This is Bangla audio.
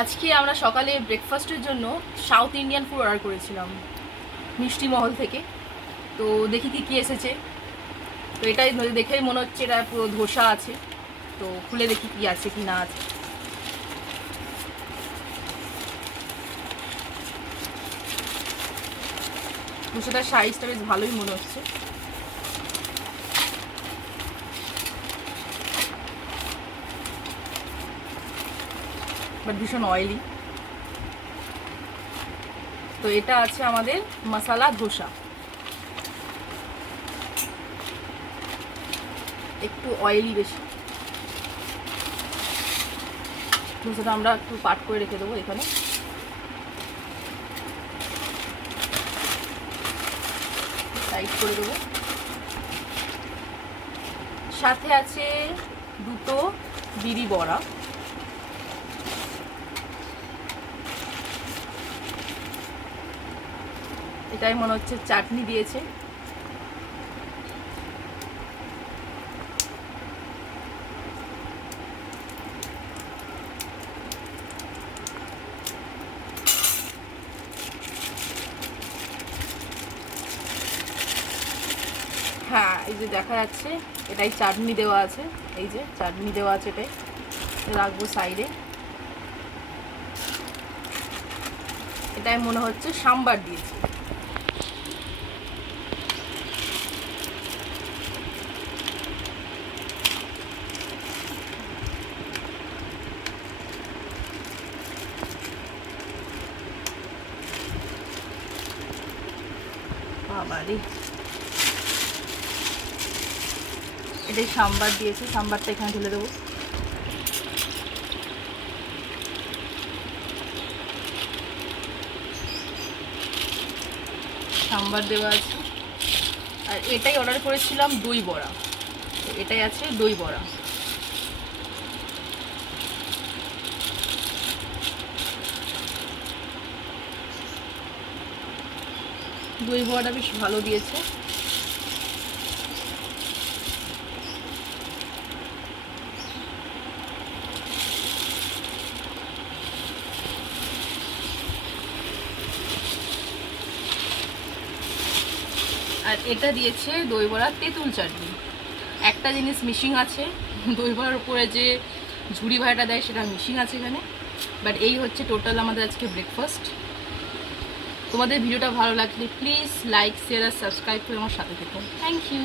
আজকে আমরা সকালে ব্রেকফাস্টের জন্য সাউথ ইন্ডিয়ান ফুড অর্ডার করেছিলাম মিষ্টি মহল থেকে। তো দেখি কি কি এসেছে। তো এটাই দেখেই মনে হচ্ছে এটা পুরো ধোসা আছে। তো খুলে দেখি কি আছে কি না আছে। ধোসাটার সাইজটা বেশ ভালোই মনে হচ্ছে। বাট ভীষণ অয়েলি। তো এটা আছে আমাদের মশালা ধোসা, একটু অয়েলি বেশি। ধোসাটা আমরা একটু পাট করে রেখে দেবো এখানে। সাইড করে দেবো। সাথে আছে দুটো বিড়ি বড়া। এটাই মনে হচ্ছে চাটনি দিয়েছে। হ্যাঁ, এই যে দেখা যাচ্ছে এটাই চাটনি দেওয়া আছে। এই যে চাটনি দেওয়া আছে, এটাই রাখবো সাইডে। এটাই মনে হচ্ছে সাম্বার দিয়েছে। বাবারে, এটাই সাম্বার দিয়েছে। সাম্বারটা এখানে ঢেলে দেবো। সাম্বার দেওয়া আছে। আর এটাই অর্ডার করেছিলাম দই বড়া। তো এটাই আছে দই বড়া। দই বড়াটা বেশ ভালো দিয়েছে। আর এটা দিয়েছে দই বড়া তেঁতুল চাটনি। একটা জিনিস মিসিং আছে, দই বড়ার উপরে যে ঝুড়ি ভাড়াটা দেয় সেটা মিসিং আছে এখানে। বাট এই হচ্ছে টোটাল আমাদের আজকে ব্রেকফাস্ট। তোমাদের ভিডিওটা ভালো লাগলে প্লিজ লাইক, শেয়ার আর সাবস্ক্রাইব করে আমার সাথে থেকো। Thank you.